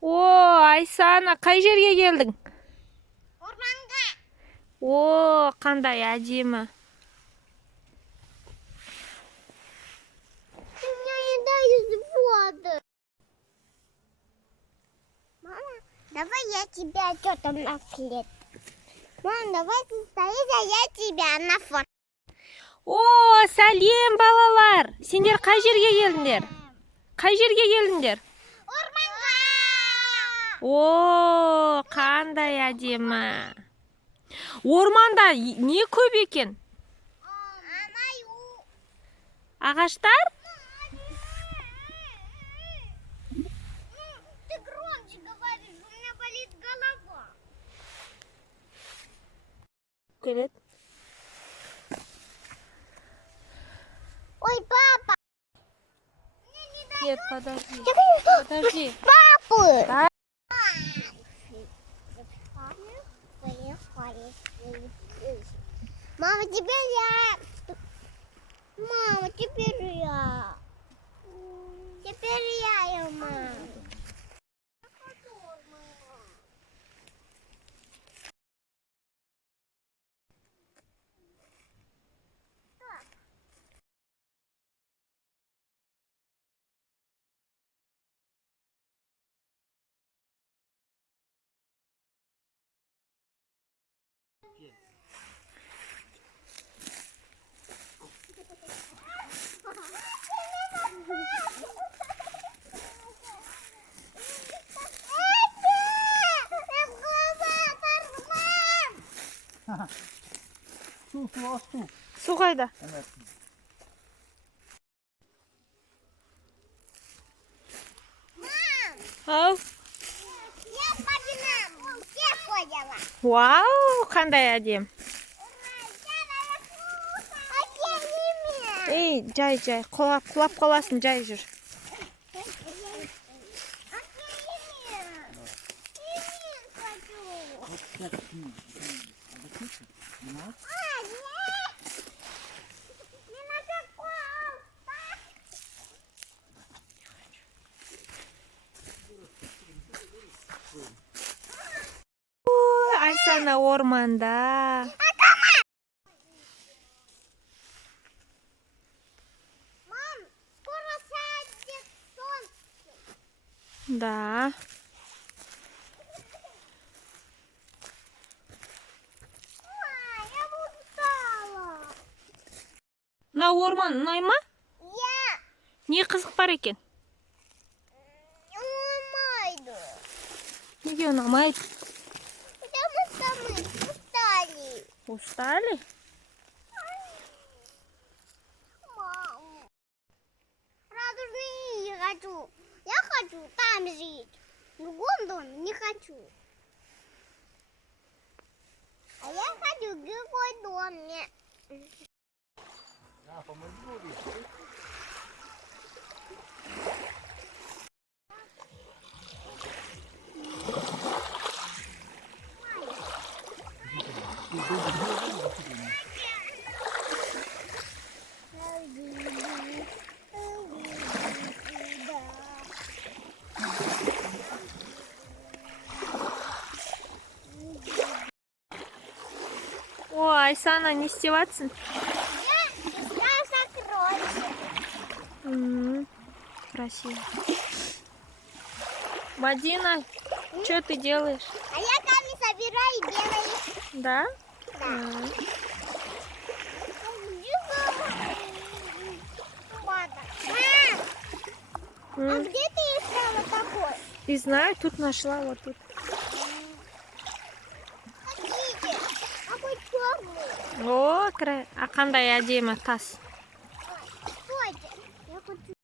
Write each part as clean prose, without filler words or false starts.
О, Айсана, қай жерге келдің? Орманға. О, қандай әдемі. Мама, давай я тебя что-то на след. Мам, давай ты стоишь, а я тебя на фото. О, сәлем балалар. Сендер қай жерге келдіңдер? Қай жерге келдіңдер? Орманға. О, қандай әдемі. Орманда не көп екен? Ағаштар? Ты громче говоришь, у меня болит голова. Келеді. Ой, папа. Нет, подожди. Папу. Да. Мама, теперь я. Мама, теперь я. Теперь я, мама. Su. Су қайда? Ау. Я папина ходила. Вау, қандай әдем. Ей, жай, құлап қаласың, жай жүр. Ой, Айсана орманда. Мам, скоро сядет солнце. Да. Я устала. Мына орман ұнай ма? Я Не қызық бар екен? ломаю. Неге ұнамайды? Потому что мы устали. Устали? Мам, радужный не хочу. Я хочу там жить. В другом доме не хочу. А я хочу в другой доме. О, Айсана, не істеватсың? Я искал сокровища. Красиво. Мадина, что ты делаешь? А я камни собираю и делаю. Да? Да. А где ты искала такой? Не знаю, тут нашла, вот тут. Смотрите, какой черный. О, қандай әдемі тас. Стойте, я хочу.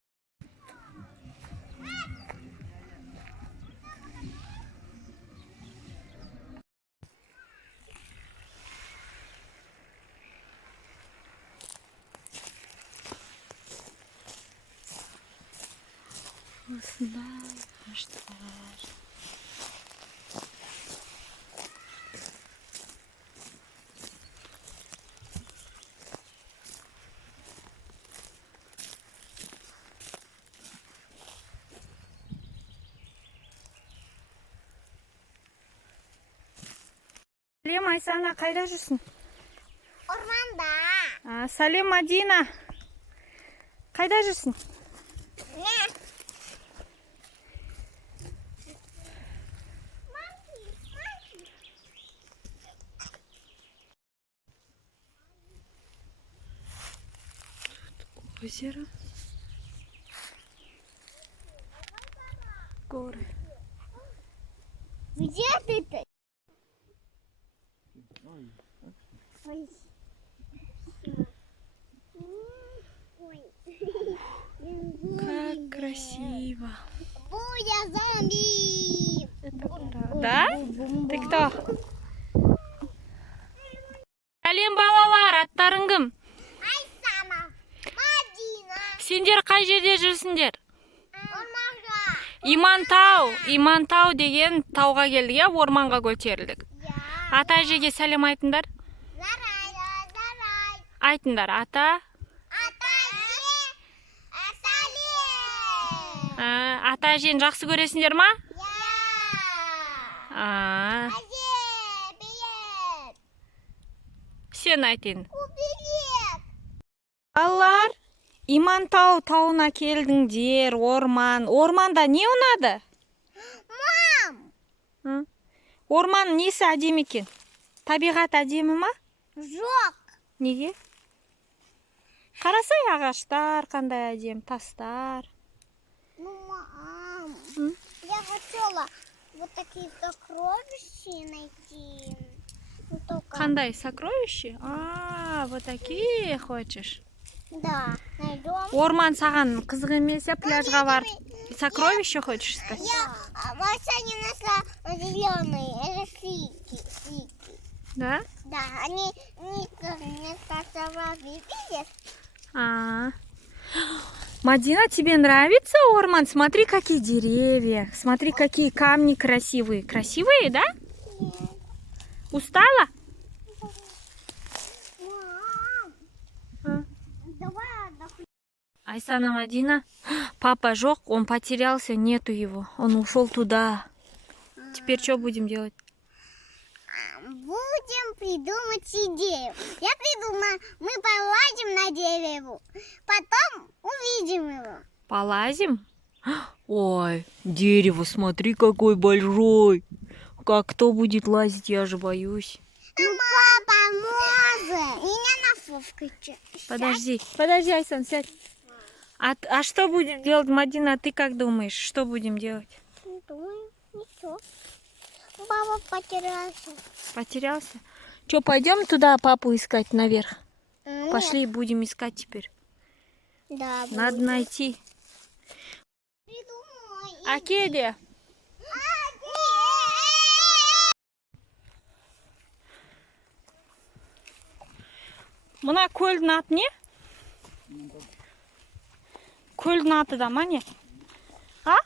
Осындай ағаштар. Сәлем Айсана, қайда жүрсің? Ormanda. Сәлем Мадина. Қайда жүрсің? Ne? Озеро. Горы. Где ты-то? Ой. Ой. Как красиво. Буя зомби. Да? Ты кто? Сәлем балалар, аттарың кім? Айсана. Мадина. Сендер қай жерде жүрсіңдер? Орманда. Имантау деген тауға келдік, я орманға көтерілдік. Ата әжеге сәлем айтыңдар. Зарай. Айтыңдар, ата. Ата әжені жақсы көресіңдер ма? Привет. Сен айтын. Привет. Балалар, Имантау тауына келдіңдер, орман. Орманда не ұнады? Мам. Орман несі әдемі екен? Табиғат әдемі ма? Жоқ. Неге? Қарасай ағаштар, қандай әдемі, тастар. Ну, мам. Я хотела вот такие сокровища найти. Ну, только... Қандай сокровище? Вот такие хочешь? Да, найдем. Орман саған қызық емес, пляжға барып сокровище хочешь искать? Маша не нашла зеленые, это фики. Да? Да, они не красовые, видишь? Мадина, тебе нравится орман? Смотри, какие деревья, смотри, какие камни красивые. Красивые, да? Нет. Устала? Мам, давай отдохнем. Айсана, Мадина, папа жоқ, он потерялся, нету его. Он ушел туда. Теперь что будем делать? Будем придумать идею. Я придумала, мы полазим на дерево, потом увидим его. Полазим? Ой, дерево, смотри, какой большой. Как кто будет лазить, я же боюсь. Ну, папа, может. Меня на фоткайте. Подожди, Айсан, сядь. А что будем делать, Мадина, ты как думаешь, что будем делать? Не думаю, ничего. Папа потерялся. Потерялся? Что, пойдем туда папу искать наверх? Нет. Пошли, будем искать теперь. Да, Надо найти. Придумай. Акелия. Мына көлдің аты не? Көлдің аты да ма не? А?